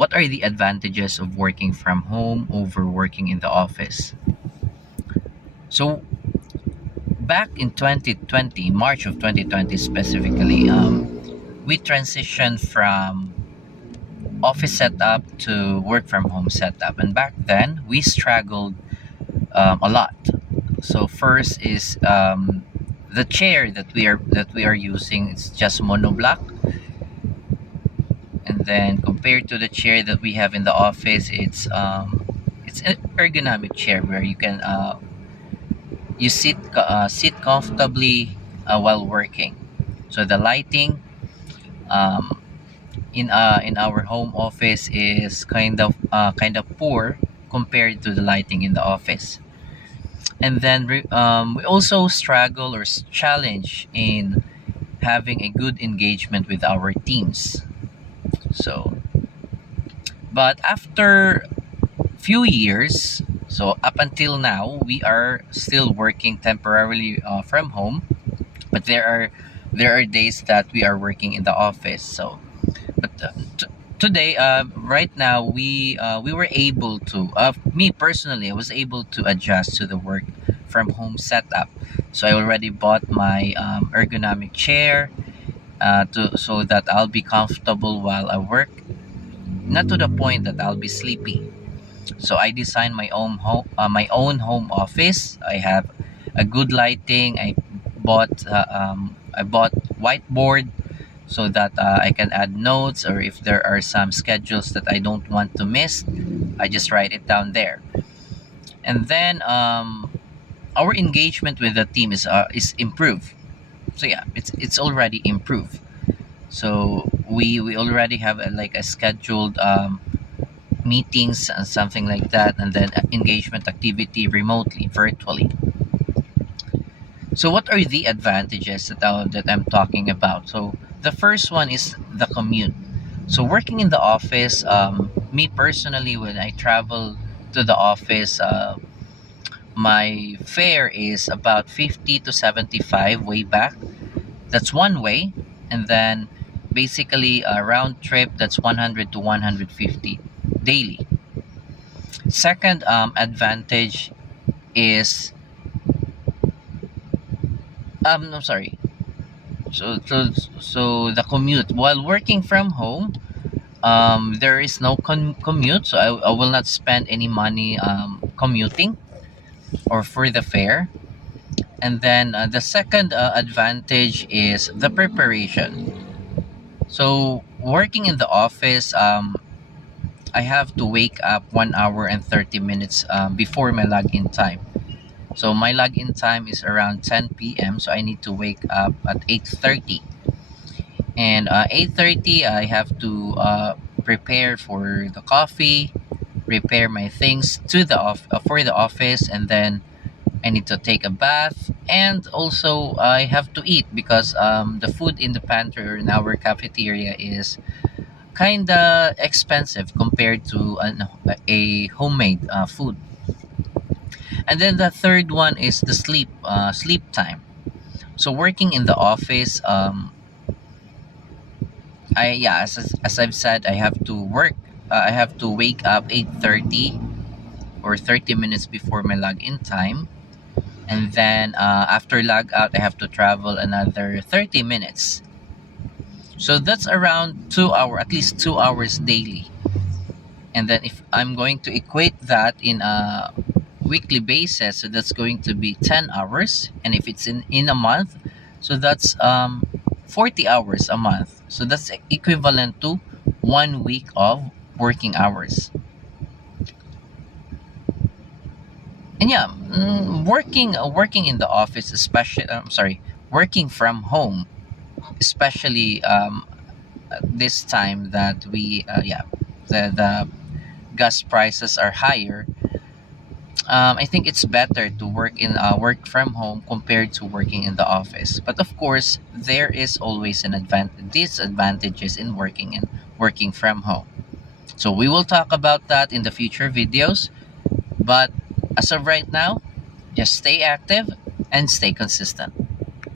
what are the advantages of working from home over working in the office? So back in 2020, March of 2020 specifically, we transitioned from office setup to work from home setup, and back then we struggled a lot. So first is the chair that we are using. It's just monoblock, and then compared to the chair that we have in the office, it's an ergonomic chair where you can sit comfortably while working. So the lighting um, in our home office is kind of poor compared to the lighting in the office. And then we also struggle or challenge in having a good engagement with our teams. So, but after few years, so up until now, we are still working temporarily from home, but there are days that we are working in the office. So but today, right now, we were able to, me personally, I was able to adjust to the work from home setup. So I already bought my ergonomic chair, so that I'll be comfortable while I work, not to the point that I'll be sleepy. So I designed my own home office. I have a good lighting. I bought whiteboard so that I can add notes, or if there are some schedules that I don't want to miss, I just write it down there. And then our engagement with the team is improved. So yeah, it's already improved. So we already have like a scheduled meetings and something like that, and then engagement activity remotely, virtually. So what are the advantages that I'm talking about? So the first one is the commute. So working in the office, me personally, when I travel to the office, my fare is about 50 to 75 way back. That's one way. And then basically a round trip, that's 100 to 150 daily. Second advantage is, I'm sorry. So the commute while working from home, there is no commute, so I will not spend any money commuting or for the fare. And then the second advantage is the preparation. So working in the office, I have to wake up 1 hour and 30 minutes before my login time. So my login time is around 10 p.m. So I need to wake up at 8:30, and 8:30 I have to prepare for the coffee, prepare my things for the office, and then I need to take a bath, and also I have to eat because the food in the pantry or in our cafeteria is kinda expensive compared to a homemade food. And then the third one is the sleep time. So working in the office, as I've said, I have to work. I have to wake up 8:30 or 30 minutes before my login time, and then after log out, I have to travel another 30 minutes. So that's around 2 hour, at least 2 hours daily. And then if I'm going to equate that in a weekly basis, so that's going to be 10 hours. And if it's in a month, so that's 40 hours a month. So that's equivalent to 1 week of working hours. And yeah, working in the office, especially, I'm sorry, working from home, especially this time that the gas prices are higher. I think it's better to work from home compared to working in the office. But of course, there is always an disadvantages in working from home. So we will talk about that in the future videos. But as of right now, just stay active and stay consistent.